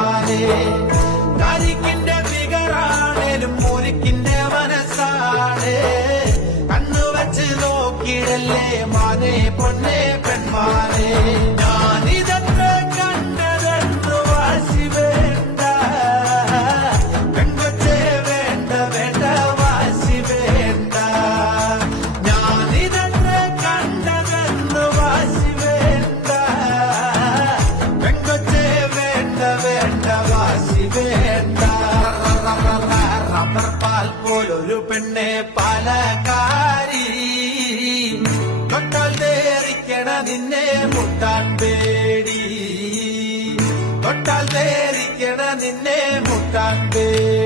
പെൺമാനെ കരിക്കിന്റെ ഫിഗറാണേലും മുരിക്കിന്റെ മനസ്സാണ് കണ്ണുവച്ച് നോക്കിയിടല്ലേ മാനെ പൊന്നെ പെൺമാനെ ഞാനിതെന്ന് കണ്ടതെന്ന് വാശി വേണ്ട പെൺകൊച്ചേ വേണ്ട വേണ്ട വാശി വേണ്ട ഞാനിതെന്ന് കണ്ടതെന്ന് വാശി വേണ്ട പെൺകൊച്ചേ വേണ്ട വേണ്ട വാശി വേണ്ട റബ്ബർ പാൽ പോലൊരു പെണ്ണെ പാലക്കാരി തൊട്ടാൽ തേറിക്കണ നിന്നെ മുട്ടാൻ പേടി തൊട്ടാൽ തേറിക്കണ നിന്നെ മുട്ടാൻ പേടി